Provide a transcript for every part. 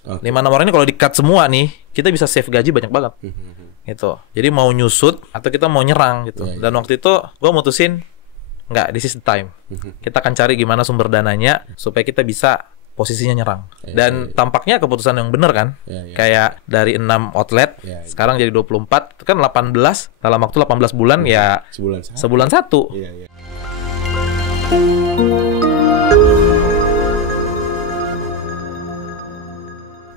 5 nomor ini kalau di-cut semua nih, kita bisa save gaji banyak banget. Gitu. Jadi mau nyusut atau kita mau nyerang gitu. Dan waktu itu gue mutusin enggak, this is the time. Kita akan cari gimana sumber dananya supaya kita bisa posisinya nyerang. Dan tampaknya keputusan yang benar kan. Kayak dari 6 outlet sekarang jadi 24, itu kan 18 dalam waktu 18 bulan ya sebulan satu.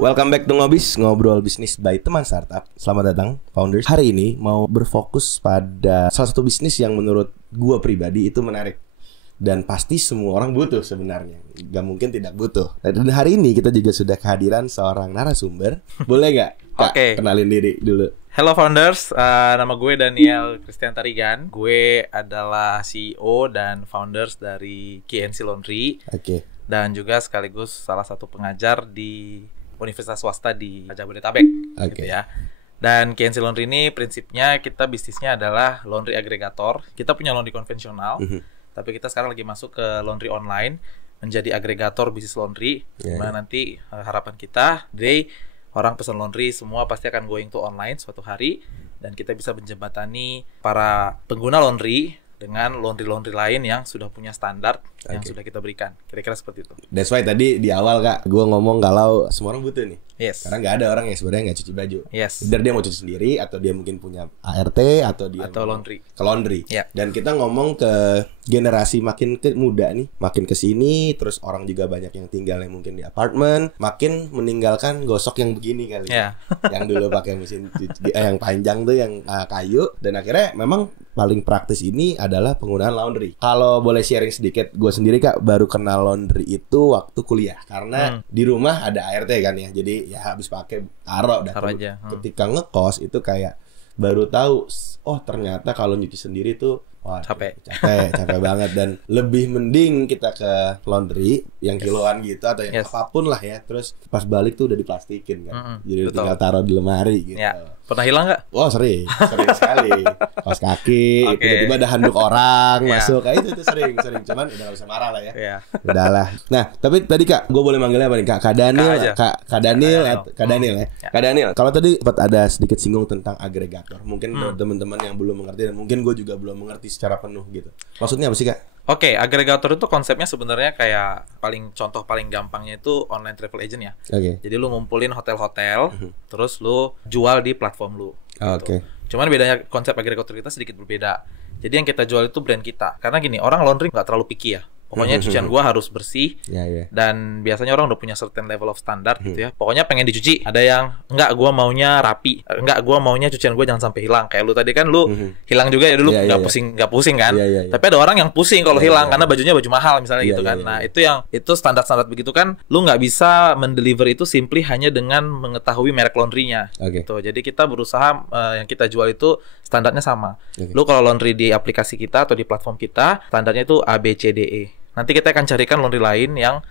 Welcome back to Ngobis, ngobrol bisnis by teman startup. Selamat datang founders. Hari ini mau berfokus pada salah satu bisnis yang menurut gua pribadi itu menarik dan pasti semua orang butuh sebenarnya. Gak mungkin tidak butuh. Dan hari ini kita juga sudah kehadiran seorang narasumber. Boleh nggak Kak, kenalin diri dulu? Hello founders, nama gue Daniel Christian Tarigan. Gue adalah CEO dan founders dari KNC Laundry. Dan juga sekaligus salah satu pengajar di universitas swasta di Jabodetabek, gitu ya. Dan KNC Laundry ini prinsipnya kita bisnisnya adalah laundry agregator. Kita punya laundry konvensional, tapi kita sekarang lagi masuk ke laundry online, menjadi agregator bisnis laundry. Dimana nanti harapan kita, orang pesan laundry semua pasti akan going to online suatu hari, dan kita bisa menjembatani para pengguna laundry dengan laundry-laundry lain yang sudah punya standar yang sudah kita berikan. Kira-kira seperti itu. That's why tadi di awal Kak, gue ngomong kalau semua orang butuh nih. Karena nggak ada orang yang sebenarnya nggak cuci baju. Either dia mau cuci sendiri, atau dia mungkin punya ART, atau dia laundry. Ke laundry. Dan kita ngomong ke generasi makin muda nih, makin kesini, terus orang juga banyak yang tinggal yang mungkin di apartemen, makin meninggalkan gosok yang begini kali. Yang dulu pakai mesin cuci, yang panjang tuh, yang kayu. Dan akhirnya memang paling praktis ini adalah penggunaan laundry. Kalau boleh sharing sedikit, gue sendiri Kak baru kenal laundry itu waktu kuliah. Karena di rumah ada ART kan ya, jadi ya habis pakai taruh aja. Ketika ngekos itu kayak baru tahu, oh ternyata kalau nyuci sendiri tuh capek banget. Dan lebih mending kita ke laundry yang kiloan gitu, atau yang apapun lah ya. Terus pas balik tuh udah diplastikin kan. Jadi tinggal taruh di lemari gitu. Pernah hilang nggak? Oh sering sekali. Kaos kaki, tiba-tiba ada handuk orang masuk, kayak itu sering. Cuman udah gak bisa marah lah ya. Udahlah. Nah, tapi tadi Kak, gue boleh manggilnya apa nih Kak? Kak Daniel ya. Kak Daniel, kalau tadi sempat ada sedikit singgung tentang agregator. Mungkin teman-teman yang belum mengerti, dan mungkin gue juga belum mengerti secara penuh gitu. Maksudnya apa sih Kak? Agregator itu konsepnya sebenarnya kayak contoh paling gampangnya itu online travel agent ya. Jadi lu ngumpulin hotel-hotel, terus lu jual di platform lu. Gitu. Cuman bedanya konsep agregator kita sedikit berbeda. Jadi yang kita jual itu brand kita. Karena gini, orang laundry nggak terlalu picky ya. Pokoknya cucian gua harus bersih, dan biasanya orang udah punya certain level of standard gitu ya. Pokoknya pengen dicuci. Ada yang enggak, gua maunya rapi. Enggak, gua maunya cucian gua jangan sampai hilang. Kayak lu tadi kan, lu hilang juga ya dulu, nggak pusing kan. Tapi ada orang yang pusing kalau hilang karena bajunya baju mahal misalnya gitu kan. Nah itu standar begitu kan. Lu nggak bisa mendeliver itu simply hanya dengan mengetahui merek laundrynya. Gitu. Jadi kita berusaha yang kita jual itu standarnya sama. Lu kalau laundry di aplikasi kita atau di platform kita, standarnya itu A, B, C, D, E. Nanti kita akan carikan laundry lain yang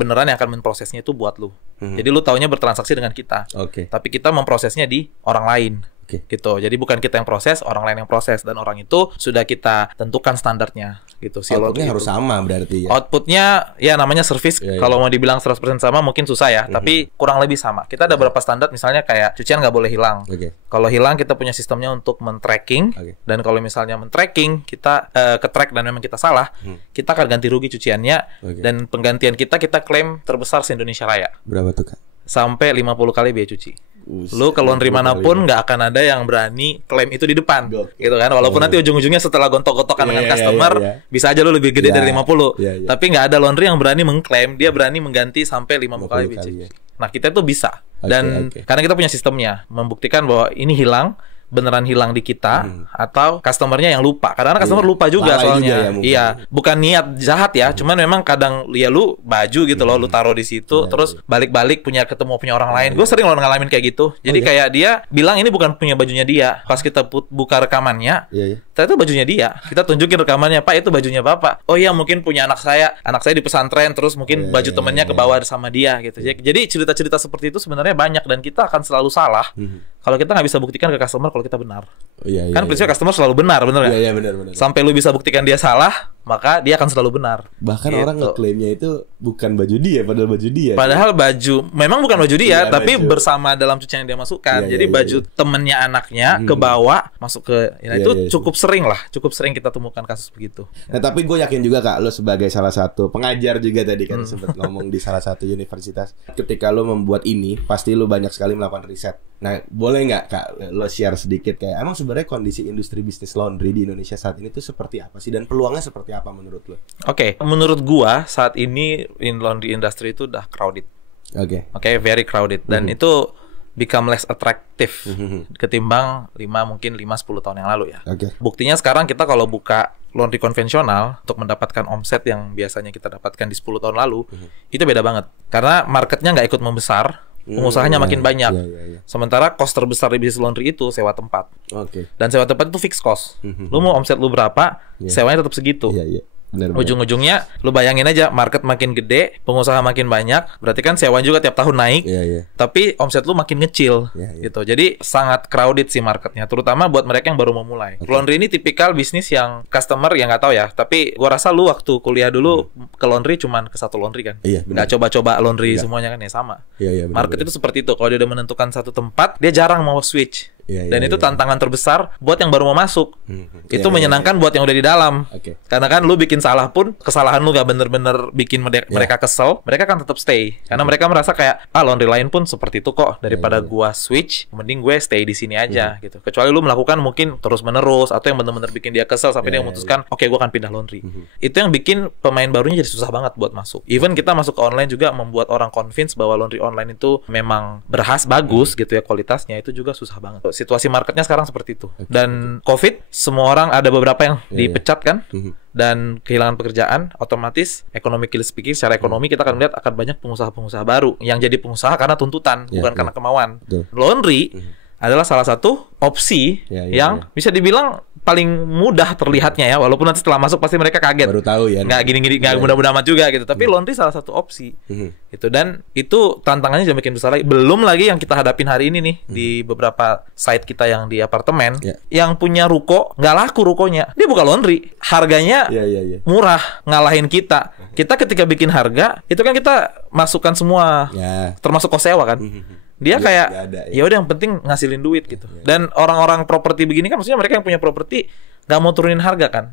beneran yang akan memprosesnya itu buat lu. Jadi lu taunya bertransaksi dengan kita. Tapi kita memprosesnya di orang lain. Gitu. Jadi bukan kita yang proses, orang lain yang proses, dan orang itu sudah kita tentukan standarnya gitu. Outputnya harus sama berarti ya. Outputnya ya namanya service. Kalau mau dibilang 100% sama mungkin susah ya, tapi kurang lebih sama. Kita ada beberapa standar, misalnya kayak cucian nggak boleh hilang. Kalau hilang kita punya sistemnya untuk men-tracking, dan kalau misalnya men-tracking kita ke-track dan memang kita salah, kita akan ganti rugi cuciannya, dan penggantian kita klaim terbesar se-Indonesia Raya. Berapa tuh Kak? Sampai 50 kali biaya cuci. Lu ke laundry manapun nggak akan ada yang berani klaim itu di depan, gitu kan? Walaupun nanti ujung-ujungnya setelah gontok-gontokan dengan customer, bisa aja lu lebih gede dari 50. Tapi nggak ada laundry yang berani mengklaim dia berani mengganti sampai 50 kali cuci. Nah kita itu bisa, dan karena kita punya sistemnya membuktikan bahwa ini beneran hilang di kita, atau customernya yang lupa. Kadang-kadang customer lupa juga soalnya. Bukan niat jahat ya, cuman memang kadang lu baju gitu loh, lu taruh di situ, terus balik-balik ketemu punya orang lain. Gue sering loh ngalamin kayak gitu. Jadi kayak dia bilang ini bukan punya bajunya dia. Pas kita buka rekamannya, ternyata bajunya dia. Kita tunjukin rekamannya, Pak itu bajunya Bapak. Oh iya, mungkin punya anak saya di pesantren, terus mungkin baju temennya kebawa sama dia gitu. Jadi cerita-cerita seperti itu sebenarnya banyak, dan kita akan selalu salah kalau kita nggak bisa buktikan ke customer kalau kita benar. Kan prinsipnya customer selalu benar, bener nggak? Benar. Sampai lu bisa buktikan dia salah, maka dia akan selalu benar. Bahkan gitu. Orang ngeklaimnya itu bukan baju dia, padahal baju dia. Padahal baju memang bukan baju dia, tapi baju. Bersama dalam cucian yang dia masukkan. Jadi baju temennya anaknya ke bawah masuk ke itu cukup sering kita temukan kasus begitu. Nah, tapi gue yakin juga Kak, lo sebagai salah satu pengajar juga tadi kan sempat ngomong di salah satu universitas. Ketika lo membuat ini, pasti lo banyak sekali melakukan riset. Nah, boleh nggak Kak lo share sedikit kayak emang sebenarnya kondisi industri bisnis laundry di Indonesia saat ini tuh seperti apa sih dan peluangnya seperti apa menurut lo? Oke, menurut gua saat ini in laundry industry itu udah crowded. Oke, very crowded dan itu become less attractive ketimbang 5-10 tahun yang lalu ya. Buktinya sekarang kita kalau buka laundry konvensional untuk mendapatkan omset yang biasanya kita dapatkan di 10 tahun lalu, itu beda banget. Karena marketnya nggak ikut membesar, pengusahanya makin banyak. Sementara cost terbesar di bisnis laundry itu sewa tempat. Dan sewa tempat itu fixed cost. Lu mau omset lu berapa, sewanya tetap segitu. Ujung-ujungnya lu bayangin aja, market makin gede, pengusaha makin banyak, berarti kan sewa juga tiap tahun naik, tapi omset lu makin ngecil gitu. Jadi sangat crowded sih marketnya, terutama buat mereka yang baru memulai. Laundry ini tipikal bisnis yang customer yang nggak tahu ya, tapi gua rasa lu waktu kuliah dulu ke laundry cuman ke satu laundry kan, nggak coba-coba laundry semuanya kan ya sama. Market itu seperti itu, kalau dia udah menentukan satu tempat, dia jarang mau switch. Dan itu tantangan terbesar buat yang baru mau masuk. Itu menyenangkan buat yang udah di dalam. Karena kan lu bikin salah pun, kesalahan lu gak bener-bener bikin mereka kesel, mereka kan tetap stay. Karena mereka merasa kayak, laundry lain pun seperti itu kok. Daripada gua switch, mending gue stay di sini aja gitu. Kecuali lu melakukan mungkin terus-menerus atau yang bener-bener bikin dia kesel sampai dia memutuskan, oke, gua akan pindah laundry. Itu yang bikin pemain barunya jadi susah banget buat masuk. Even kita masuk ke online juga membuat orang convince bahwa laundry online itu memang bagus gitu ya kualitasnya, itu juga susah banget. Situasi marketnya sekarang seperti itu. Dan COVID, semua orang ada beberapa yang dipecat kan, dan kehilangan pekerjaan, otomatis economically speaking, secara ekonomi kita akan melihat akan banyak pengusaha-pengusaha baru yang jadi pengusaha karena tuntutan, bukan karena kemauan. Laundry adalah salah satu opsi yang bisa dibilang paling mudah terlihatnya ya, walaupun nanti setelah masuk pasti mereka kaget. Baru tahu ya. Nggak gini-gini, nggak mudah-mudah amat juga gitu. Tapi laundry salah satu opsi. Itu dan itu tantangannya jadi makin besar lagi. Belum lagi yang kita hadapin hari ini nih di beberapa site kita yang di apartemen, yang punya ruko nggak laku rukonya. Dia buka laundry, harganya murah, ngalahin kita. Kita ketika bikin harga itu kan kita masukkan semua, termasuk kos sewa kan. Dia kayak ya udah yang penting ngasilin duit gitu. Dan orang-orang properti begini kan maksudnya mereka yang punya properti nggak mau turunin harga kan.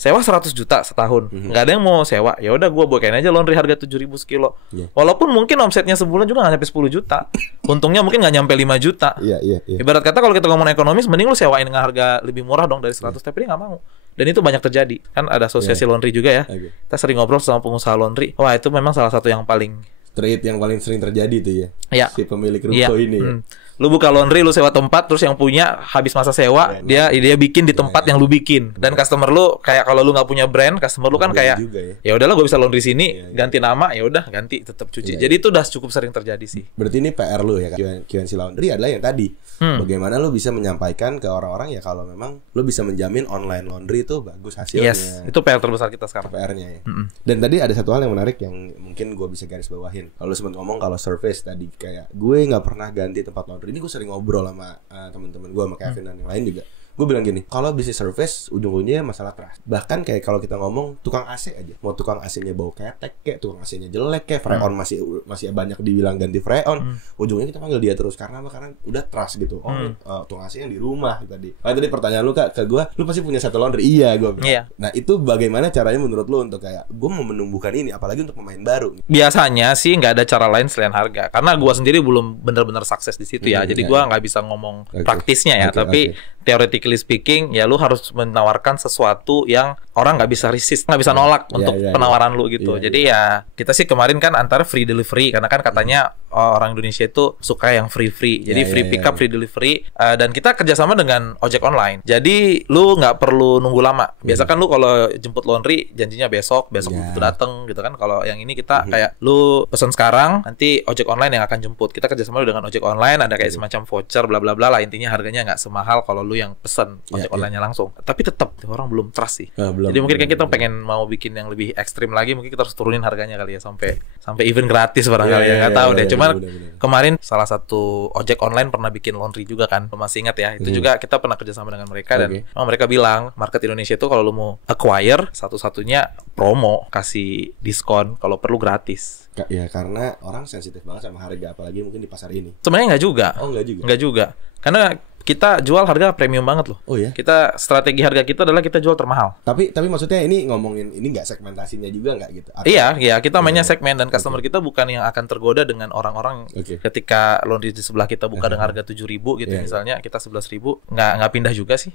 Sewa 100 juta setahun. Nggak ada yang mau sewa. Ya udah gue bukain aja laundry harga 7.000 sekilo. Walaupun mungkin omsetnya sebulan juga nggak nyampe 10 juta. Untungnya mungkin nggak nyampe 5 juta. Ibarat kata kalau kita ngomong ekonomis, mending lu sewain dengan harga lebih murah dong dari 100, tapi dia nggak mau. Dan itu banyak terjadi. Kan ada asosiasi laundry juga ya. Kita sering ngobrol sama pengusaha laundry. Wah, itu memang salah satu yang paling trade yang paling sering terjadi tuh ya. Si pemilik ruko ini ya. Lu buka laundry, lu sewa tempat, terus yang punya habis masa sewa, dia bikin di tempat yang lu bikin. Dan customer lu kayak kalau lu nggak punya brand, customer lu kan kayak ya udahlah gue bisa laundry sini, ganti nama, ya udah ganti tetap cuci. Jadi itu udah cukup sering terjadi sih. Berarti ini PR lu ya, QNC Laundry adalah yang tadi. Bagaimana lu bisa menyampaikan ke orang-orang ya kalau memang lu bisa menjamin online laundry itu bagus hasilnya. Itu PR terbesar kita sekarang. PR-nya ya. Dan tadi ada satu hal yang menarik yang mungkin gue bisa garis bawahin. Kalau sempat ngomong kalau service tadi kayak gue nggak pernah ganti tempat laundry. Ini gue sering ngobrol sama teman-teman gue, sama Kevin dan yang lain juga. Gue bilang gini, kalau bisnis service ujung-ujungnya masalah trust. Bahkan kayak kalau kita ngomong tukang AC aja, mau tukang AC-nya bau ketek kayak, tukang AC-nya jelek kayak, freon masih banyak dibilang ganti freon, ujungnya kita panggil dia terus karena udah trust gitu. Tukang AC yang di rumah tadi. Tadi pertanyaan lu Kak ke gue, lu pasti punya satu laundry. Iya, gue bilang. Nah, itu bagaimana caranya menurut lu untuk kayak gue mau menumbuhkan ini, apalagi untuk pemain baru? Biasanya sih nggak ada cara lain selain harga, karena gue sendiri belum benar-benar sukses di situ ya. Jadi gue nggak bisa ngomong praktisnya ya, tapi theoretically speaking, ya lu harus menawarkan sesuatu yang orang nggak bisa resist, nggak bisa nolak untuk penawaran lu gitu. Jadi ya kita sih kemarin kan antara free delivery, karena kan katanya orang Indonesia itu suka yang free. Jadi free pickup, free delivery, dan kita kerjasama dengan ojek online. Jadi lu nggak perlu nunggu lama. Biasa kan lu kalau jemput laundry janjinya besok itu dateng gitu kan. Kalau yang ini kita kayak lu pesan sekarang, nanti ojek online yang akan jemput. Kita kerjasama dengan ojek online, ada kayak semacam voucher bla bla bla lah. Intinya harganya nggak semahal kalau lu yang pesen ojek online-nya langsung. Tapi tetap orang belum trust sih. Jadi mungkin kan kita pengen mau bikin yang lebih ekstrim lagi, mungkin kita harus turunin harganya kali ya sampai even gratis barangkali ya. Nggak tahu deh. Cuman kemarin salah satu ojek online pernah bikin laundry juga kan, masih ingat ya. Itu juga kita pernah kerjasama dengan mereka dan mereka bilang market Indonesia itu kalau lu mau acquire satu-satunya promo, kasih diskon, kalau perlu gratis. Ya karena orang sensitif banget sama harga, apalagi mungkin di pasar ini. Sebenarnya nggak juga. Oh nggak juga. Nggak juga. Karena kita jual harga premium banget loh. Oh ya. Kita strategi harga kita adalah kita jual termahal. Tapi maksudnya ini ngomongin ini nggak segmentasinya juga nggak gitu? Atau... Iya, kita mainnya segmen dan customer kita bukan yang akan tergoda dengan orang-orang ketika laundry di sebelah kita buka dengan harga 7.000 gitu misalnya, kita 11.000, nggak pindah juga sih.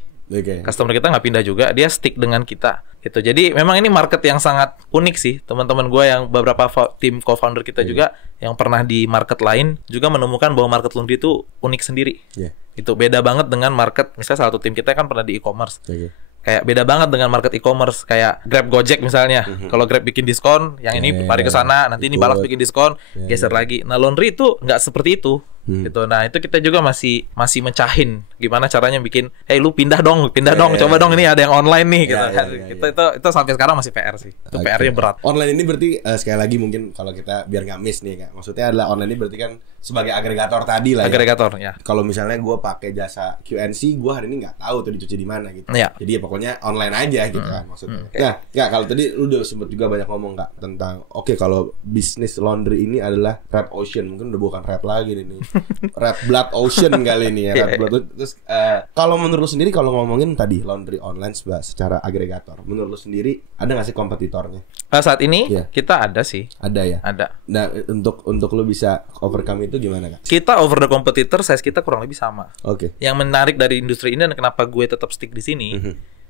Customer kita nggak pindah juga, dia stick dengan kita gitu. Jadi memang ini market yang sangat unik sih. Teman-teman gue yang beberapa tim co-founder kita juga yang pernah di market lain juga menemukan bahwa market laundry itu unik sendiri. Itu beda banget dengan market, misalnya salah satu tim kita kan pernah di e-commerce. Kayak beda banget dengan market e-commerce, kayak Grab, Gojek misalnya. Kalau Grab bikin diskon, yang ini lari ke sana, nanti ini balas bikin diskon, geser lagi. Nah, laundry itu nggak seperti itu. Gitu. Nah, itu kita juga masih mencahin gimana caranya bikin, hey lu pindah dong, coba dong, ini ada yang online nih gitu kan. Itu sampai sekarang masih PR sih. Itu PR-nya berat. Online ini berarti sekali lagi mungkin kalau kita biar nggak miss nih Kak. Maksudnya adalah online ini berarti kan sebagai agregator tadi lah. Agregator ya. Kalau misalnya gue pakai jasa QNC, gue hari ini nggak tahu tuh dicuci di mana gitu. Jadi ya pokoknya online aja gitu kan maksudnya. Nah, Kak, kalau tadi lu udah sempet juga banyak ngomong Kak tentang kalau bisnis laundry ini adalah red ocean, mungkin udah bukan red lagi nih. Red blood ocean kali ini ya. Red blood. Terus kalau menurut lu sendiri kalau ngomongin tadi laundry online secara agregator, menurut lu sendiri ada nggak sih kompetitornya? Saat ini kita ada sih. Ada ya. Ada. Nah untuk lu bisa overcome itu gimana Kak? Kita over the competitor, size kita kurang lebih sama. Yang menarik dari industri ini dan kenapa gue tetap stick di sini.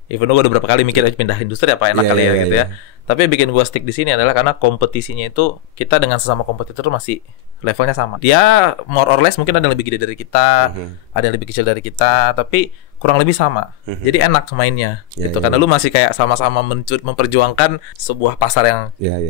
Even though gue udah berapa kali mikir pindah industri apa enak kali ya gitu ya. Tapi yang bikin gue stick di sini adalah karena kompetisinya itu kita dengan sesama kompetitor masih levelnya sama. Dia more or less mungkin ada yang lebih gede dari kita, ada yang lebih kecil dari kita, tapi kurang lebih sama. Jadi enak mainnya gitu. Karena lu masih kayak sama-sama memperjuangkan sebuah pasar yang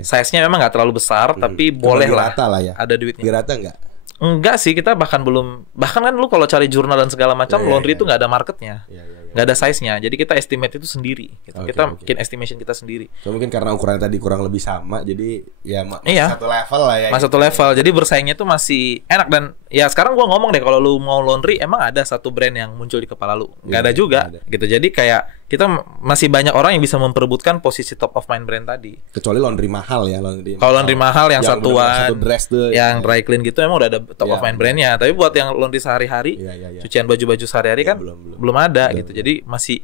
size-nya memang nggak terlalu besar, tapi boleh lah ada duitnya. Dirata nggak? Enggak sih, kita bahkan kan lu kalau cari jurnal dan segala macam laundry itu nggak ada marketnya, nggak ada size-nya. Jadi kita estimate itu sendiri gitu. Kita bikin estimation kita sendiri. So, mungkin karena ukurannya tadi kurang lebih sama, jadi ya satu level lah ya. Satu level. Jadi bersaingnya itu masih enak. Dan ya sekarang gua ngomong deh, kalau lu mau laundry emang ada satu brand yang muncul di kepala lu? Nggak ada juga gitu. Jadi kayak kita masih banyak orang yang bisa memperebutkan posisi top of mind brand tadi. Kecuali laundry mahal ya, kalau laundry mahal yang satuan, satu dress tuh, yang dry clean gitu emang udah ada top of mind brandnya. Tapi buat yang laundry sehari-hari, cucian baju-baju sehari-hari kan belum ada gitu. Jadi masih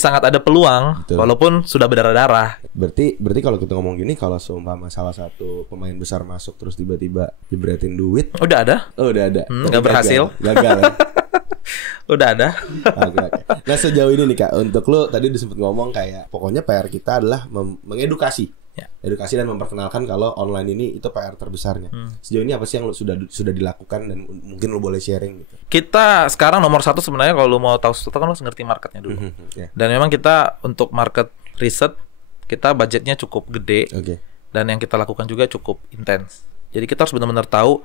sangat ada peluang. Walaupun sudah berdarah-darah. Berarti kalau kita ngomong gini, kalau seumpama salah satu pemain besar masuk terus tiba-tiba diberatin duit, udah ada. Nggak berhasil. Gagal ya? Udah ada. Nah sejauh ini nih Kak, untuk lu tadi udah sempet ngomong kayak pokoknya PR kita adalah mengedukasi, edukasi dan memperkenalkan kalau online ini itu PR terbesarnya. Sejauh ini apa sih yang lu sudah dilakukan dan mungkin lu boleh sharing gitu? Kita sekarang nomor satu sebenarnya kalau lu mau tahu sesuatu kan lu harus ngerti marketnya dulu. Dan memang kita untuk market research kita budgetnya cukup gede. Dan yang kita lakukan juga cukup intens. Jadi kita harus benar-benar tahu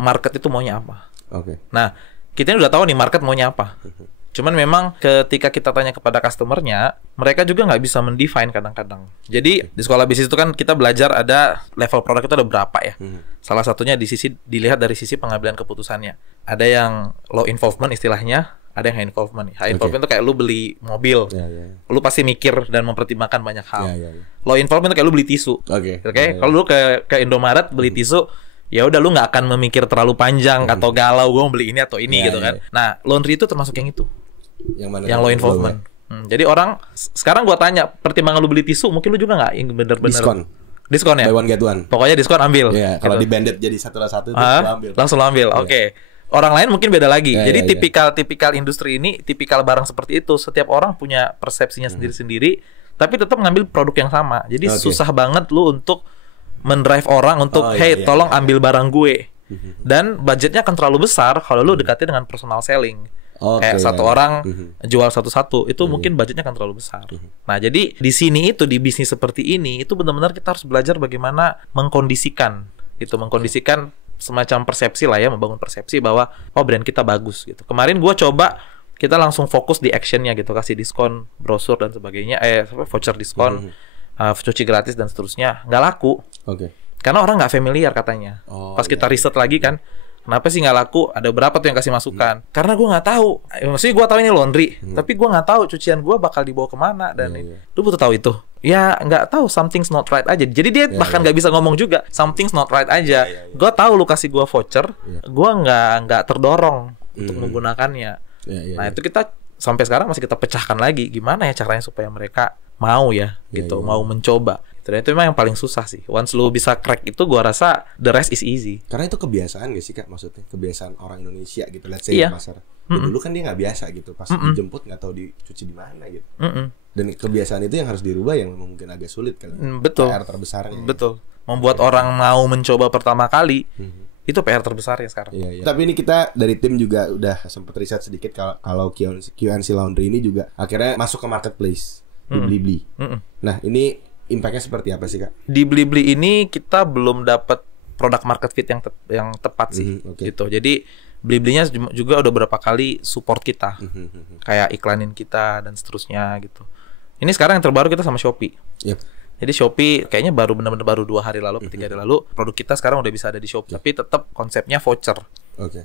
market itu maunya apa. Nah, kita udah tahu nih market maunya apa. Cuman memang ketika kita tanya kepada customernya, mereka juga nggak bisa mendefine kadang-kadang. Jadi di sekolah bisnis itu kan kita belajar ada level produk itu ada berapa ya. Salah satunya dilihat dari sisi pengambilan keputusannya. Ada yang low involvement istilahnya, ada yang high involvement. High involvement itu kayak lu beli mobil, lu pasti mikir dan mempertimbangkan banyak hal. Low involvement itu kayak lu beli tisu. Kalau lu ke Indomaret beli tisu, ya udah lu nggak akan memikir terlalu panjang atau galau gue mau beli ini atau ini gitu kan. Nah laundry itu termasuk yang itu, yang low involvement. Jadi orang sekarang gue tanya pertimbangan lu beli tisu, mungkin lu juga nggak bener-bener diskon ya, buy one get one. Pokoknya diskon ambil. Kalau di banded jadi satu ambil. Langsung ambil. Orang lain mungkin beda lagi. Jadi tipikal industri ini, tipikal barang seperti itu. Setiap orang punya persepsinya sendiri-sendiri, tapi tetap ngambil produk yang sama. Jadi susah banget lu untuk mendrive orang untuk tolong ambil barang gue. Dan budgetnya akan terlalu besar kalau lu dekatnya dengan personal selling. Kayak satu orang jual satu-satu, itu mungkin budgetnya akan terlalu besar. Nah, jadi di sini itu di bisnis seperti ini itu benar-benar kita harus belajar bagaimana mengkondisikan semacam persepsi lah ya, membangun persepsi bahwa brand kita bagus gitu. Kemarin gue coba kita langsung fokus di actionnya gitu, kasih diskon brosur dan sebagainya, voucher diskon, cuci gratis dan seterusnya, nggak laku. Karena orang nggak familiar katanya. Pas kita riset lagi kan, kenapa sih nggak laku? Ada berapa tuh yang kasih masukan? Karena gue nggak tahu. Maksudnya gue tahu ini laundry, tapi gue nggak tahu cucian gue bakal dibawa kemana dan lu butuh tahu itu. Ya nggak tahu, something's not right aja. Jadi dia bahkan nggak bisa ngomong juga, something's not right aja. Gue tahu lu kasih gue voucher, gue nggak terdorong untuk menggunakannya. Nah itu kita sampai sekarang masih kita pecahkan lagi. Gimana ya caranya supaya mereka mau ya gitu, mau mencoba. Dan itu memang yang paling susah sih. Once lu bisa crack itu, gua rasa the rest is easy. Karena itu kebiasaan gak sih Kak? Maksudnya kebiasaan orang Indonesia gitu. Let's say di pasar. Dulu kan dia nggak biasa gitu. Pas dijemput nggak tahu dicuci di mana gitu. Dan kebiasaan itu yang harus dirubah, yang mungkin agak sulit kan. Betul. PR terbesarnya. Betul. Membuat orang mau mencoba pertama kali. Itu PR terbesar ya sekarang. Tapi ini kita dari tim juga udah sempat riset sedikit kalau QNC Laundry ini juga akhirnya masuk ke marketplace di Blibli. Nah ini impact-nya seperti apa sih Kak? Di Blibli ini kita belum dapat produk market fit yang tepat sih. Gitu. Jadi Blibli-nya juga udah berapa kali support kita. Kayak iklanin kita dan seterusnya gitu. Ini sekarang yang terbaru kita sama Shopee. Jadi Shopee kayaknya benar-benar baru 2 hari lalu, 3 hari lalu produk kita sekarang udah bisa ada di Shopee. Tapi tetap konsepnya voucher.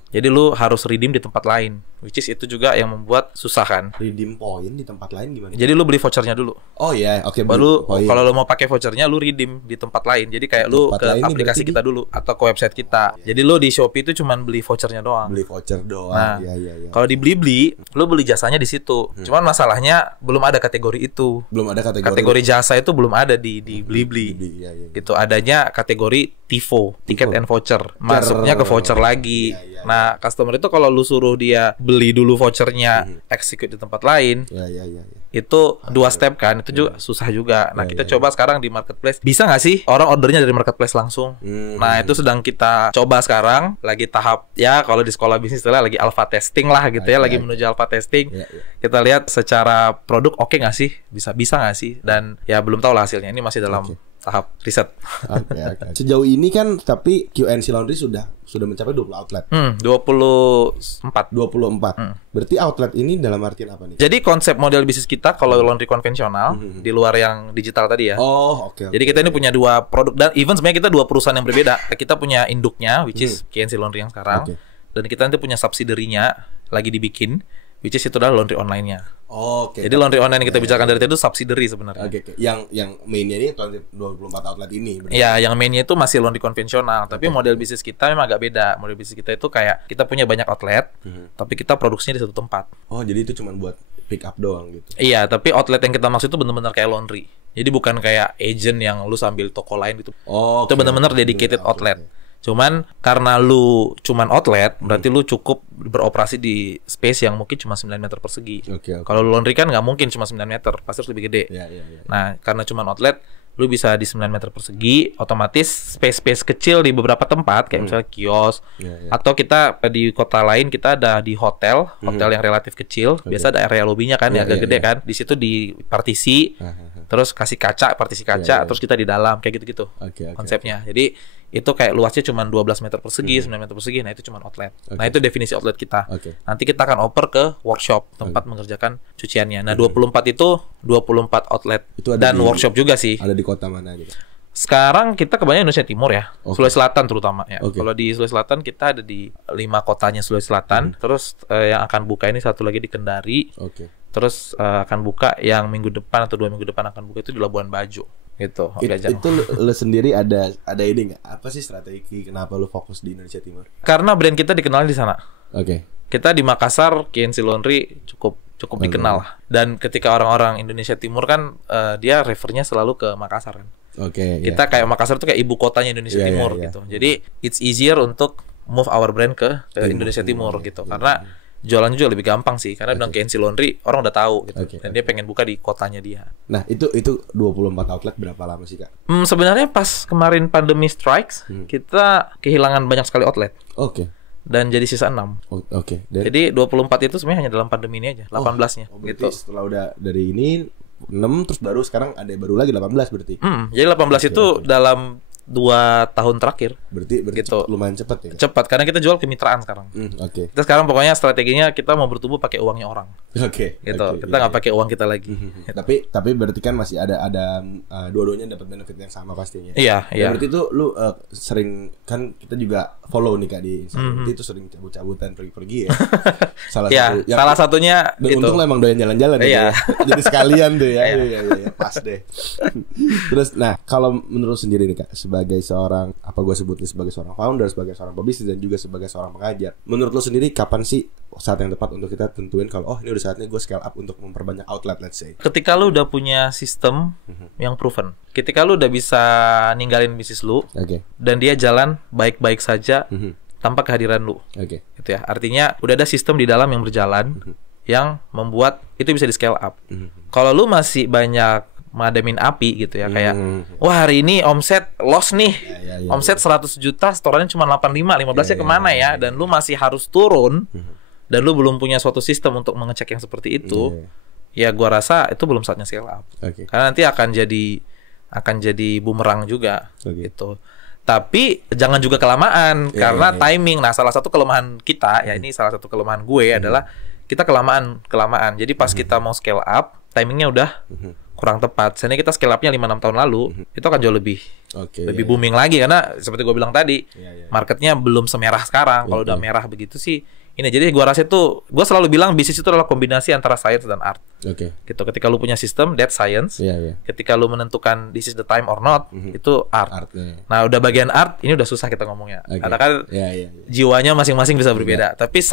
Jadi lu harus redeem di tempat lain, which is itu juga yang membuat susah kan. Redeem point di tempat lain gimana? Jadi lu beli vouchernya dulu. Baru kalau lu mau pakai vouchernya lu redeem di tempat lain. Jadi kayak lu ke aplikasi kita dulu atau ke website kita. Jadi lu di Shopee itu cuman beli vouchernya doang. Beli voucher doang. Nah, kalau di Blibli lu beli jasanya di situ. Cuman masalahnya belum ada kategori itu. Belum ada kategori jasa itu belum ada di Blibli. Itu adanya kategori TIVO, ticket and voucher. Masuknya ke voucher lagi. Nah, customer itu kalau lu suruh dia beli dulu vouchernya, execute di tempat lain, itu 2 step kan, itu juga susah juga. Nah, kita coba sekarang di marketplace, bisa nggak sih orang ordernya dari marketplace langsung? Nah, itu sedang kita coba sekarang, lagi tahap ya kalau di sekolah bisnis itu lagi alpha testing lah gitu ya, lagi menuju alpha testing. Kita lihat secara produk oke nggak sih, bisa nggak sih? Dan ya belum tahu lah hasilnya. Ini masih dalam tahap riset. Sejauh ini kan tapi QNC Laundry sudah mencapai 20 outlet. 24. Berarti outlet ini dalam artian apa nih? Jadi konsep model bisnis kita kalau laundry konvensional di luar yang digital tadi ya. Jadi kita ini punya 2 produk, dan even sebenarnya kita 2 perusahaan yang berbeda. Kita punya induknya which is QNC Laundry yang sekarang. Dan kita nanti punya subsidiary-nya lagi dibikin, which is itu adalah laundry online-nya. Jadi laundry online yang kita bicarakan dari tadi itu subsidiary sebenarnya. Yang mainnya ini 24 outlet ini. Iya, yang mainnya itu masih laundry konvensional, tapi model bisnis kita memang agak beda. Model bisnis kita itu kayak kita punya banyak outlet, tapi kita produksinya di satu tempat. Jadi itu cuma buat pick up doang gitu. Iya, tapi outlet yang kita maksud itu benar-benar kayak laundry. Jadi bukan kayak agent yang lu sambil toko lain gitu. Itu benar-benar dedicated outlet. Cuman karena lu cuman outlet, berarti lu cukup beroperasi di space yang mungkin cuma 9 meter persegi. Kalau laundry kan nggak mungkin cuma 9 meter, pasti harus lebih gede. Nah, karena cuman outlet, lu bisa di 9 meter persegi, otomatis space-space kecil di beberapa tempat, kayak misalnya kios, atau kita di kota lain kita ada di hotel yang relatif kecil, biasa ada area lobbynya kan, yang agak gede kan, di situ di partisi, terus kasih partisi kaca, terus kita di dalam, kayak gitu-gitu konsepnya. Jadi itu kayak luasnya cuma 12 meter persegi, 9 meter persegi, nah itu cuma outlet. Nah itu definisi outlet kita. Nanti kita akan oper ke workshop, tempat mengerjakan cuciannya. Nah 24 itu 24 outlet itu dan workshop juga sih. Ada di kota mana gitu? Sekarang kita kebanyakan Indonesia Timur ya, Sulawesi Selatan terutama ya. Kalau di Sulawesi Selatan kita ada di 5 kotanya Sulawesi Selatan. Terus yang akan buka ini satu lagi di Kendari. Terus akan buka yang minggu depan atau 2 minggu depan akan buka itu di Labuan Bajo. Gitu. Itu lu sendiri ada ide nggak? Apa sih strategi kenapa lu fokus di Indonesia Timur? Karena brand kita dikenal di sana. Kita di Makassar, QNC Laundry cukup dikenal lah. Dan ketika orang-orang Indonesia Timur kan dia refernya selalu ke Makassar kan. Kita kayak Makassar itu kayak ibu kotanya Indonesia Timur gitu. Jadi it's easier untuk move our brand ke Indonesia Timur gitu. Karena jualannya juga lebih gampang sih, karena bilang QNC Laundry orang udah tahu gitu. Dan dia pengen buka di kotanya dia. Nah, itu 24 outlet berapa lama sih, Kak? Sebenarnya pas kemarin pandemi strikes, kita kehilangan banyak sekali outlet. Dan jadi sisa 6. Jadi 24 itu sebenarnya hanya dalam pandemi ini aja, 18-nya gitu. Setelah udah dari ini 6 terus baru sekarang ada baru lagi 18 berarti. Jadi 18 itu dalam 2 tahun terakhir. Berarti gitu. Lumayan cepat ya? Cepat, karena kita jual kemitraan sekarang. Oke. Kita sekarang pokoknya strateginya kita mau bertumbuh pakai uangnya orang. Oke. Gitu. Kita nggak pakai uang kita lagi. Tapi berarti kan masih ada dua-duanya dapat benefit yang sama pastinya. Iya. Berarti itu lu sering, kan kita juga follow nih Kak di Instagram. Berarti itu sering cabut-cabutan pergi-pergi ya. Salah satunya dan itu. Untung emang doyan jalan-jalan ya. Jadi sekalian tuh ya. Iya, pas deh. Terus nah, kalau menurut sendiri nih Kak, sebagai seorang, apa gue sebut nih, sebagai seorang founder, sebagai seorang pebisnis, dan juga sebagai seorang pengajar, menurut lo sendiri kapan sih saat yang tepat untuk kita tentuin kalau ini udah saatnya gue scale up untuk memperbanyak outlet, let's say? Ketika lu udah punya sistem yang proven, ketika lu udah bisa ninggalin bisnis lu, dan dia jalan baik-baik saja tanpa kehadiran lu, gitu ya. Artinya udah ada sistem di dalam yang berjalan yang membuat itu bisa di scale up. Kalau lu masih banyak madamin api gitu ya, kayak wah hari ini omset loss nih, omset 100 juta, setorannya cuma 85, 15-nya kemana ya, dan lu masih harus turun, dan lu belum punya suatu sistem untuk mengecek yang seperti itu, ya gua rasa itu belum saatnya scale up, karena nanti akan jadi bumerang juga, gitu. Tapi jangan juga kelamaan, karena timing. Nah, salah satu kelemahan kita, ya ini salah satu kelemahan gue adalah kita kelamaan. Jadi pas kita mau scale up, timingnya udah kurang tepat. Seandainya kita scale up-nya 5-6 tahun lalu, itu akan jauh lebih booming lagi, karena seperti gue bilang tadi, marketnya belum semerah sekarang. Kalau udah merah begitu sih ini. Jadi gue rasa itu, gue selalu bilang bisnis itu adalah kombinasi antara science dan art. Gitu. Ketika lu punya sistem, that's science. Ketika lu menentukan this is the time or not, itu art. Nah, udah bagian art, ini udah susah kita ngomongnya. Karena kan jiwanya masing-masing bisa berbeda. Tapi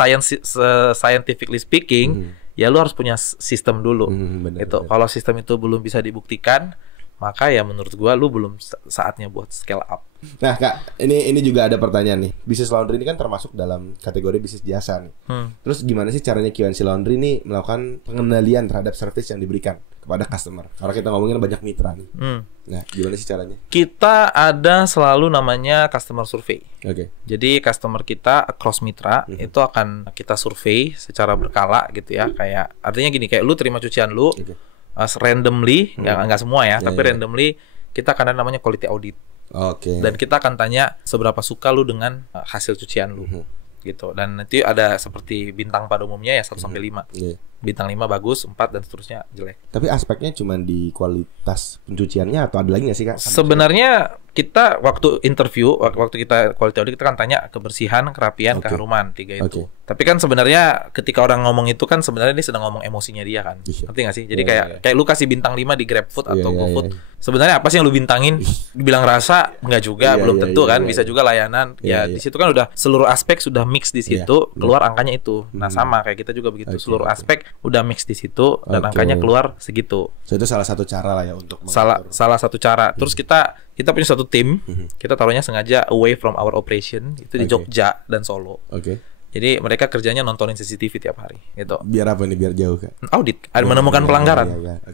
scientifically speaking, ya lu harus punya sistem dulu. Gitu. Kalau sistem itu belum bisa dibuktikan, maka ya menurut gua lu belum saatnya buat scale up. Nah Kak, ini juga ada pertanyaan nih. Bisnis laundry ini kan termasuk dalam kategori bisnis jasa nih. Terus gimana sih caranya QNC Laundry ini melakukan pengendalian terhadap service yang diberikan kepada customer? Karena kita ngomongin banyak mitra nih. Nah, gimana sih caranya? Kita ada selalu namanya customer survey. Jadi customer kita across mitra itu akan kita survei secara berkala gitu ya. Kayak artinya gini, kayak lu terima cucian lu randomly, nggak semua ya, tapi randomly kita akan ada namanya quality audit. Dan kita akan tanya seberapa suka lu dengan hasil cucian lu. Gitu. Dan nanti ada seperti bintang pada umumnya ya 1-5. Bintang 5 bagus, 4 dan seterusnya jelek. Tapi aspeknya cuma di kualitas pencuciannya atau ada lagi nggak sih Kak? Sebenarnya kita waktu interview, waktu kita quality audit, kita kan tanya kebersihan, kerapian, keharuman, 3 itu. Tapi kan sebenarnya ketika orang ngomong itu kan sebenarnya dia sedang ngomong emosinya dia kan. Ngerti nggak sih? Jadi kayak lu kasih bintang 5 di GrabFood atau GoFood. Sebenarnya apa sih yang lu bintangin? Dibilang rasa nggak juga, belum tentu kan. Bisa juga layanan. Ya di situ kan udah seluruh aspek sudah mix di situ, keluar angkanya itu. Nah, sama kayak kita juga begitu. Seluruh aspek udah mix di situ dan angkanya keluar segitu. So, itu salah satu cara lah ya untuk salah satu cara. Terus kita punya satu tim, kita taruhnya sengaja away from our operation, itu di Jogja dan Solo. Jadi mereka kerjanya nontonin CCTV tiap hari, gitu. Biar apa nih? Biar jauh kan? Audit, menemukan pelanggaran.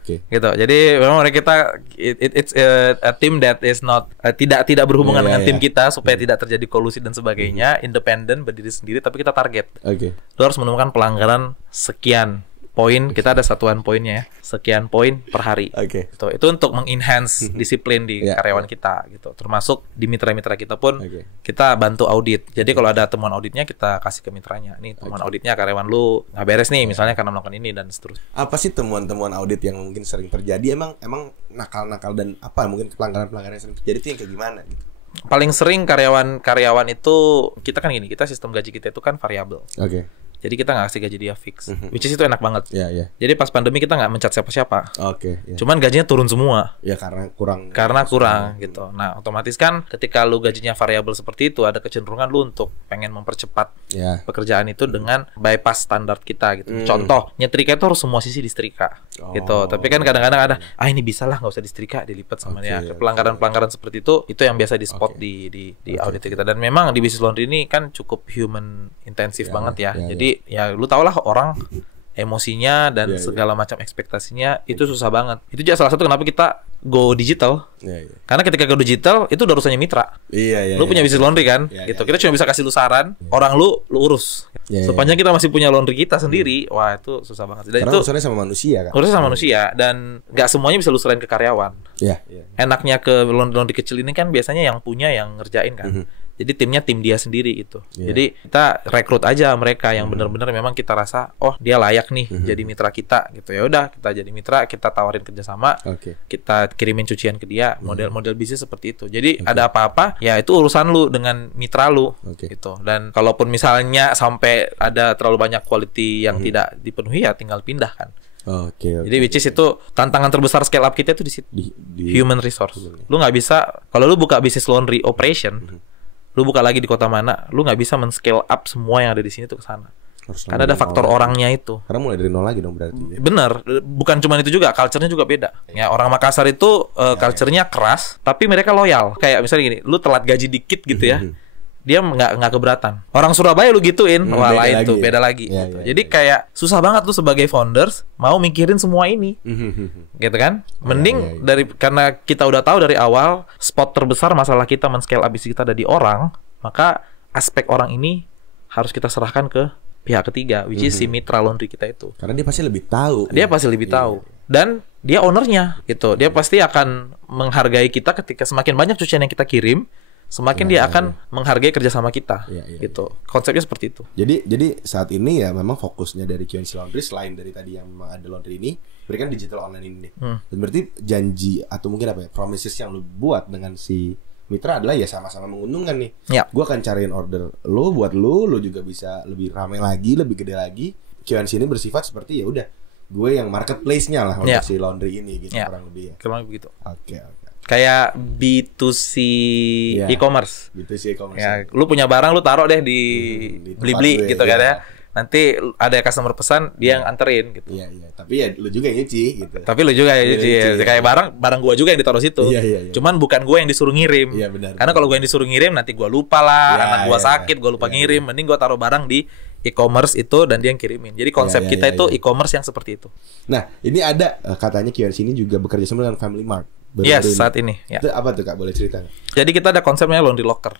Gitu. Jadi memang mereka it's a team that is not tidak berhubungan dengan tim kita supaya tidak terjadi kolusi dan sebagainya. Independen, berdiri sendiri, tapi kita target. Lu harus menemukan pelanggaran sekian poin, kita ada satuan poinnya ya, sekian poin per hari. Gitu. Itu untuk mengenhance disiplin di karyawan kita gitu. Termasuk di mitra-mitra kita pun kita bantu audit. Jadi kalau ada temuan auditnya kita kasih ke mitranya. Nih temuan auditnya karyawan lu nggak beres nih, misalnya karena melakukan ini dan seterusnya. Apa sih temuan-temuan audit yang mungkin sering terjadi? Emang nakal-nakal dan apa mungkin pelanggaran-pelanggaran yang sering terjadi itu yang kayak gimana gitu? Paling sering karyawan itu, kita kan gini, kita sistem gaji kita itu kan variabel. Jadi kita nggak kasih gaji dia fix, which is itu enak banget. Jadi pas pandemi kita nggak mencat siapa-siapa. Cuman gajinya turun semua. Ya karena kurang. Gitu. Nah otomatis kan ketika lu gajinya variabel seperti itu, ada kecenderungan lu untuk pengen mempercepat pekerjaan itu dengan bypass standar kita gitu. Contoh, nyetrika itu harus semua sisi disetrika. Gitu. Tapi kan kadang-kadang ada, ini bisa lah nggak usah disetrika, dilipat sama dia. Pelanggaran-pelanggaran seperti itu yang biasa di spot di audit kita. Dan memang di bisnis laundry ini kan cukup human intensif banget ya. Jadi ya lu tau lah orang emosinya dan segala macam ekspektasinya itu susah banget. Itu juga salah satu kenapa kita go digital. Karena ketika go digital itu udah urusannya mitra. Lu punya bisnis laundry kan? Gitu. Kita cuma bisa kasih lu saran, orang lu urus. Sepanjang kita masih punya laundry kita sendiri, wah itu susah banget. Dan karena itu urusannya sama manusia kan. Urusannya sama manusia dan nggak semuanya bisa lu serahin ke karyawan. Enaknya ke laundry kecil ini kan biasanya yang punya yang ngerjain kan. Jadi timnya tim dia sendiri gitu. Jadi kita rekrut aja mereka yang benar-benar memang kita rasa oh dia layak nih jadi mitra kita gitu. Ya udah kita jadi mitra, kita tawarin kerjasama, kita kirimin cucian ke dia. Model-model bisnis seperti itu. Jadi ada apa-apa ya itu urusan lu dengan mitra lu gitu. Dan kalaupun misalnya sampai ada terlalu banyak quality yang tidak dipenuhi ya tinggal pindah kan. Jadi which is itu tantangan terbesar scale up kita itu di situ. Human resource. Lu nggak bisa kalau lu buka bisnis laundry operation lu buka lagi di kota mana, lu nggak bisa men-scale up semua yang ada di sini tuh ke sana. Karena ada faktor orangnya itu. Karena mulai dari nol lagi dong berarti. Bener, bukan cuma itu juga, culture-nya juga beda. Ya orang Makassar itu culture-nya keras, tapi mereka loyal. Kayak misalnya gini, lu telat gaji dikit gitu ya, dia nggak keberatan. Orang Surabaya lu gituin, wah lain tuh, beda lagi. Gitu. Jadi kayak susah banget lu sebagai founders mau mikirin semua ini, gitu kan? Mending karena kita udah tahu dari awal spot terbesar masalah kita men-scale up bisnis kita ada di orang, maka aspek orang ini harus kita serahkan ke pihak ketiga, which is si mitra laundry kita itu. Karena dia pasti lebih tahu. Dia pasti lebih tahu. Dan dia ownernya gitu. Dia pasti akan menghargai kita ketika semakin banyak cucian yang kita kirim, semakin dia akan menghargai kerjasama kita, gitu. Konsepnya seperti itu. Jadi saat ini ya memang fokusnya dari QNC Laundry selain dari tadi yang memang ada laundry ini, berikan digital online ini nih. Dan berarti janji atau mungkin apa ya, promises yang lu buat dengan si mitra adalah ya sama-sama menguntungkan nih. Gua akan cariin order lu buat lu juga bisa lebih ramai lagi, lebih gede lagi. QNC ini bersifat seperti ya udah, gue yang marketplace-nya lah untuk si laundry ini gitu kurang lebih ya. Kurang begitu. Oke. Kayak B2C e-commerce. B2C e-commerce. Ya, lu punya barang lu taruh deh di Blibli gitu kan ya. Nanti ada customer pesan, dia yang anterin gitu. Iya. Tapi ya lu juga yang nyuci gitu. Tapi lu juga yang nyuci. Kayak barang gua juga yang ditaruh situ. Iya. Cuman bukan gua yang disuruh ngirim. Iya benar. Karena kalau gua yang disuruh ngirim nanti gua lupa lah, anak gua sakit, gua lupa ngirim. Mending gua taruh barang di e-commerce itu dan dia yang kirimin. Jadi konsep kita itu e-commerce yang seperti itu. Nah, ini ada katanya QNC ini juga bekerja sama dengan Family Mart. Yes, saat ini. Itu apa tuh Kak? Boleh cerita nggak? Jadi kita ada konsepnya laundry locker.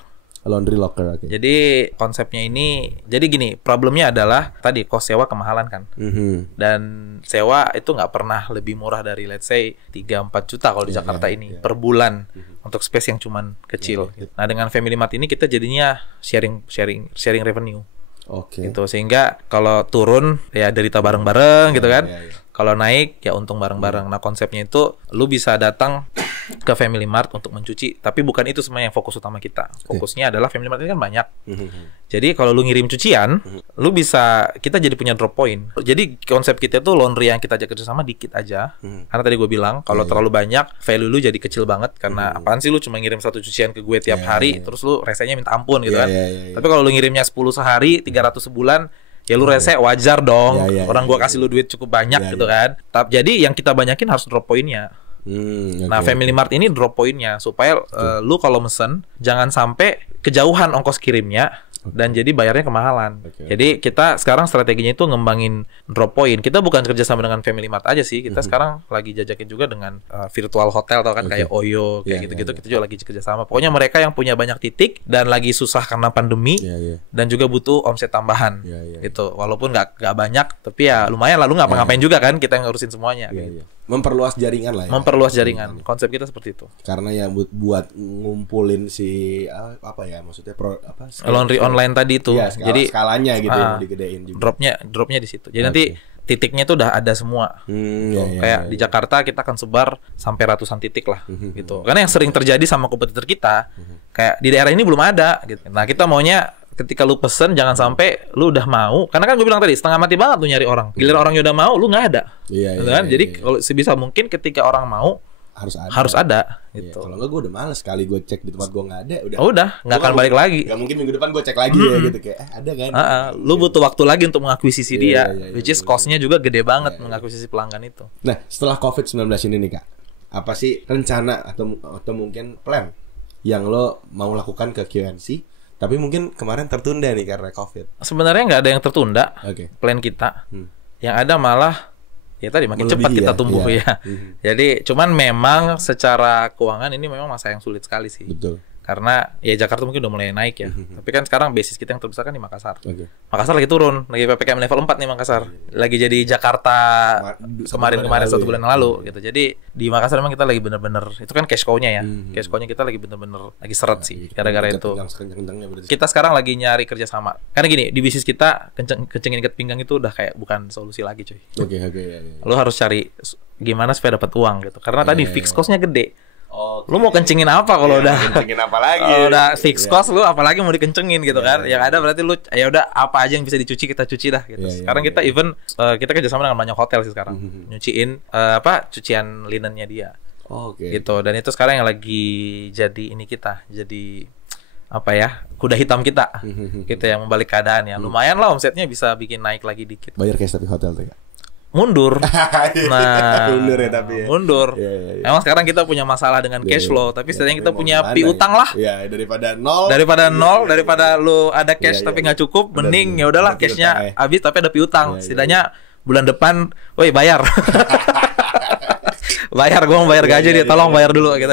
Laundry locker, oke. Jadi konsepnya ini, jadi gini, problemnya adalah tadi cost sewa kemahalan kan. Dan sewa itu nggak pernah lebih murah dari let's say 3-4 juta kalau di Jakarta ini per bulan untuk space yang cuman kecil. Nah dengan Family Mart ini kita jadinya sharing revenue. Gitu sehingga kalau turun ya derita bareng-bareng gitu kan. Kalau naik ya untung bareng-bareng. Nah konsepnya itu lu bisa datang ke Family Mart untuk mencuci, tapi bukan itu sebenarnya yang fokus utama kita. Fokusnya adalah Family Mart ini kan banyak. Jadi kalau lu ngirim cucian, lu bisa, kita jadi punya drop point. Jadi konsep kita tuh laundry yang kita ajak kerjasama dikit aja. Karena tadi gue bilang kalau terlalu banyak value lu jadi kecil banget. Karena apaan sih lu cuma ngirim satu cucian ke gue tiap hari, terus lu resenya minta ampun gitu kan. Tapi kalau lu ngirimnya 10 sehari, 300 sebulan, ya lu rese wajar dong. Orang gua kasih lu duit cukup banyak gitu kan. Jadi yang kita banyakin harus drop pointnya. Nah Family Mart ini drop pointnya supaya lu kalau mesen jangan sampai kejauhan ongkos kirimnya dan jadi bayarnya kemahalan. Jadi kita sekarang strateginya itu ngembangin drop point. Kita bukan kerjasama dengan Family Mart aja sih. Kita sekarang lagi jajakin juga dengan virtual hotel tau kan, kayak Oyo kayak gitu-gitu. Kita juga lagi kerjasama. Pokoknya mereka yang punya banyak titik dan lagi susah karena pandemi dan juga butuh omset tambahan gitu. Walaupun nggak banyak, tapi ya lumayan lah. Lu ngapa-ngapain juga kan, kita yang ngurusin semuanya. Gitu. Memperluas jaringan lah ya. Memperluas jaringan. Konsep kita seperti itu. Karena ya buat ngumpulin si apa ya maksudnya laundry online tadi itu. Ya, jadi skalanya gitu yang digedein juga. Dropnya di situ. Jadi nanti titiknya itu udah ada semua. Kayak di Jakarta kita akan sebar sampai ratusan titik lah gitu. Karena yang sering terjadi sama kompetitor kita kayak di daerah ini belum ada gitu. Nah, kita maunya ketika lu pesen jangan sampai lu udah mau, karena kan gue bilang tadi setengah mati banget lu nyari orang. Giliran orangnya udah mau, lu nggak ada. Jadi kalau sebisa mungkin ketika orang mau harus ada gitu. Kalau nggak gue udah males sekali gue cek di tempat gue nggak ada, udah nggak akan balik lagi. Nggak mungkin minggu depan gue cek lagi ya gitu kayak ada kan. Lu butuh waktu lagi untuk mengakuisisi dia, which is cost-nya juga gede banget mengakuisisi pelanggan itu. Nah setelah COVID-19 ini nih Kak, apa sih rencana atau mungkin plan yang lo mau lakukan ke QNC? Tapi mungkin kemarin tertunda nih karena COVID. Sebenarnya nggak ada yang tertunda. Plan kita. Yang ada malah ya tadi makin cepat kita tumbuh ya. Jadi cuman memang secara keuangan ini memang masa yang sulit sekali sih. Betul. Karena ya Jakarta mungkin udah mulai naik ya. Tapi kan sekarang basis kita yang terbesar kan di Makassar. Makassar lagi turun, lagi PPKM level 4 nih Makassar. Lagi jadi Jakarta kemarin-kemarin 1 bulan yang lalu gitu. Jadi di Makassar memang kita lagi bener-bener, itu kan cash cow-nya ya. Cash cow-nya kita lagi bener-bener lagi seret sih gara-gara itu. Kita sekarang lagi nyari kerjasama. Karena gini, di bisnis kita kencengin ikat pinggang itu udah kayak bukan solusi lagi, cuy. Lu harus cari gimana supaya dapat uang gitu. Karena tadi fixed cost-nya gede. Lu mau kencengin apa kalau udah kencengin apa lagi? Kalau udah fixed cost lu apalagi mau dikencengin gitu kan. Yang ada berarti lu ya udah apa aja yang bisa dicuci kita cuci dah gitu. Sekarang kita even kita kerjasama dengan banyak hotel sih sekarang. Nyuciin cucian linennya dia. Gitu. Dan itu sekarang yang lagi jadi ini kita. Jadi apa ya? Kuda hitam kita. Gitu yang membalik keadaan ya. Lumayan lah omsetnya bisa bikin naik lagi dikit. Bayar cash tapi hotel tuh ya. Mundur. Nah, mundur ya tapi ya. Mundur. Emang sekarang kita punya masalah dengan cash flow, tapi setidaknya kita punya piutang lah. Ya, daripada nol. Daripada lu ada cash tapi nggak cukup, mending ya udahlah cashnya habis tapi ada piutang. Setidaknya bulan depan, woi bayar. Bayar, gue mau bayar gaji dia, tolong bayar dulu gitu.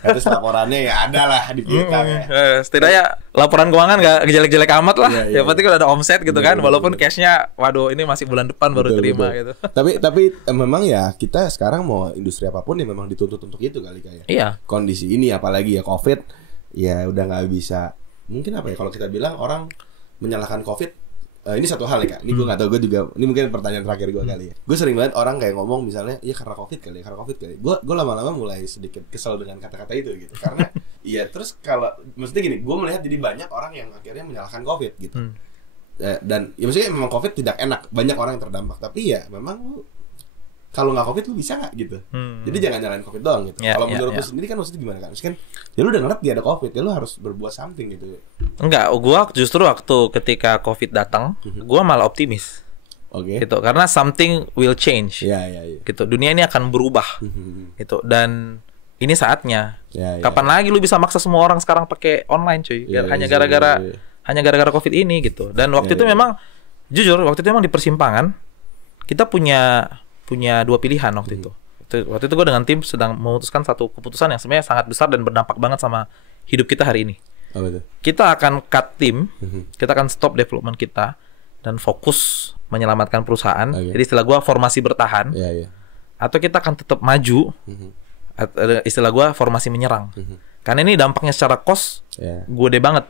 Terus laporannya ya ada lah di piutang ya. Setidaknya laporan keuangan nggak jelek-jelek amat lah. Ya penting kalau ada omset gitu kan, walaupun cashnya, waduh ini masih bulan depan baru terima gitu. Tapi memang ya kita sekarang mau industri apapun ya memang dituntut untuk itu kali kayak. Iya. Kondisi ini apalagi ya COVID, ya udah nggak bisa. Mungkin apa ya kalau kita bilang orang menyalahkan COVID. Ini satu hal ya kak, ini gue nggak tahu, gue juga ini mungkin pertanyaan terakhir gue kali ya. Gue sering banget orang kayak ngomong misalnya, ya karena covid kali. Gue lama-lama mulai sedikit kesel dengan kata-kata itu gitu, karena iya terus kalau maksudnya gini, gue melihat jadi banyak orang yang akhirnya menyalahkan covid gitu. Dan ya maksudnya memang covid tidak enak, banyak orang yang terdampak, tapi ya memang lu kalau nggak covid lu bisa nggak gitu. Jadi jangan nyalain covid doang gitu. Kalau menurut lu sendiri kan maksudnya gimana kan? Maksudnya kan ya lu udah ngerti ada covid, ya lu harus berbuat something gitu. Enggak, gua justru waktu ketika covid datang, gua malah optimis. Gitu, karena something will change. Gitu. Dunia ini akan berubah. Gitu. Dan ini saatnya. Kapan lagi lu bisa maksa semua orang sekarang pakai online, cuy? Hanya gara-gara covid ini gitu. Dan waktu itu memang jujur, waktu itu memang di persimpangan kita punya dua pilihan waktu itu. Waktu itu gue dengan tim sedang memutuskan satu keputusan yang sebenarnya sangat besar dan berdampak banget sama hidup kita hari ini. Kita akan cut tim, kita akan stop development kita dan fokus menyelamatkan perusahaan. Jadi istilah gue formasi bertahan. Atau kita akan tetap maju. Istilah gue formasi menyerang. Karena ini dampaknya secara cost gede banget.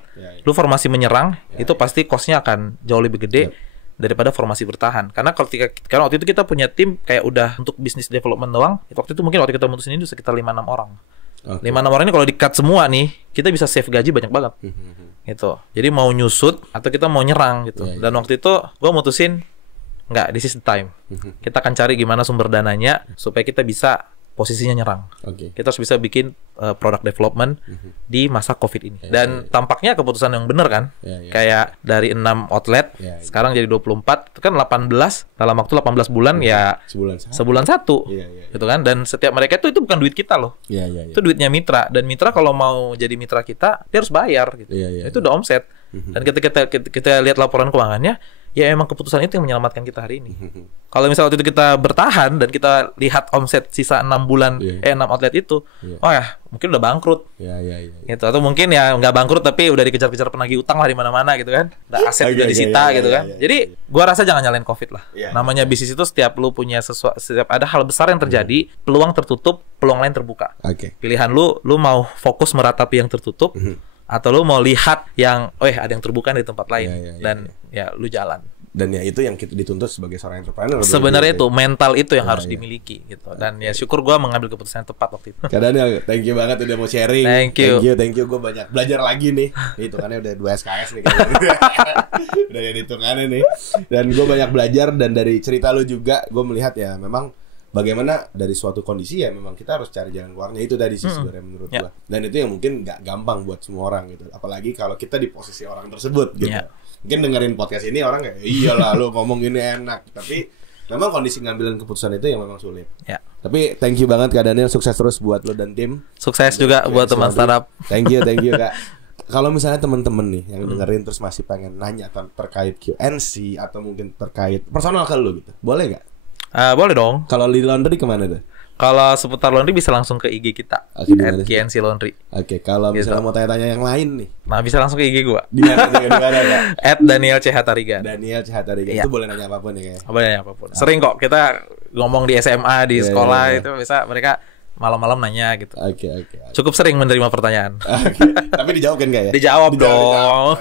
Lu formasi menyerang itu pasti costnya akan jauh lebih gede daripada formasi bertahan. Karena karena waktu itu kita punya tim kayak udah untuk bisnis development doang. Waktu itu mungkin waktu kita mutusin ini sekitar 5-6 orang. 5-6 orang ini kalau di-cut semua nih, kita bisa save gaji banyak banget. Gitu. Jadi mau nyusut atau kita mau nyerang gitu. Dan waktu itu gue mutusin enggak, this is the time. Kita akan cari gimana sumber dananya supaya kita bisa posisinya nyerang. Kita harus bisa bikin product development di masa COVID ini. Dan tampaknya keputusan yang benar kan? Kayak dari 6 outlet sekarang jadi 24, itu kan 18 dalam waktu 18 bulan ya sebulan satu. Gitu kan? Dan setiap mereka itu bukan duit kita loh. Itu duitnya mitra, dan mitra kalau mau jadi mitra kita dia harus bayar gitu. Itu udah omset. Dan ketika kita lihat laporan keuangannya, ya emang keputusan itu yang menyelamatkan kita hari ini. Kalau misalnya waktu itu kita bertahan dan kita lihat omset sisa 6 bulan 6 outlet itu, oh ya mungkin udah bangkrut. Gitu. Atau mungkin ya nggak bangkrut tapi udah dikejar-kejar penagih utang lah di mana-mana gitu kan. Udah aset udah disita gitu kan. Jadi gua rasa jangan nyalain COVID lah. Namanya bisnis itu setiap lu punya setiap ada hal besar yang terjadi, peluang tertutup, peluang lain terbuka. Pilihan lu mau fokus meratapi yang tertutup, atau lu mau lihat yang ada yang terbuka di tempat lain dan ya lu jalan. Dan ya itu yang kita dituntut sebagai seorang entrepreneur. Sebenarnya itu mental itu yang harus dimiliki gitu. Dan ya syukur gue mengambil keputusan yang tepat waktu itu. Kak Daniel, thank you banget udah mau sharing. Thank you. Gue banyak belajar lagi nih. Hitungannya udah 2 SKS nih. Udah ada hitungannya nih. Dan gue banyak belajar, dan dari cerita lu juga gue melihat ya memang bagaimana dari suatu kondisi ya memang kita harus cari jalan keluarnya. Itu tadi sih sebenarnya menurut gua. Dan itu yang mungkin gak gampang buat semua orang gitu. Apalagi kalau kita di posisi orang tersebut gitu. Mungkin dengerin podcast ini orang kayak iyalah lu ngomong ini enak, tapi memang kondisi ngambilin keputusan itu yang memang sulit. Tapi thank you banget Kak Daniel, sukses terus buat lo dan tim. Sukses juga buat teman startup. Thank you Kak. Kalau misalnya teman-teman nih yang dengerin terus masih pengen nanya terkait QNC atau mungkin terkait personal ke lu gitu, boleh nggak? Boleh dong. Kalau di laundry kemana tuh? Kalau seputar laundry bisa langsung ke IG kita. @KNC Laundry. Oke, kalau misalnya mau tanya-tanya yang lain nih. Nah, bisa langsung ke IG gua. Di mana ya? @Daniel C. Hatarigan. Daniel C. Hatarigan. Iya. Itu boleh nanya apapun ya kayak. Boleh nanya apapun. Sering kok kita ngomong di SMA, di sekolah itu bisa mereka malam-malam nanya gitu. Oke. Cukup sering menerima pertanyaan. Tapi dijawab kan Kak ya? Dijawab dong.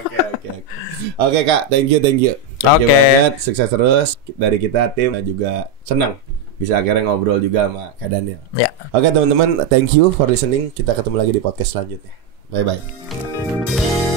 Oke Kak, thank you. Thank you banget, sukses terus dari kita tim, dan juga senang bisa akhirnya ngobrol juga sama Kak Daniel. Ya. Oke teman-teman, thank you for listening. Kita ketemu lagi di podcast selanjutnya. Bye bye.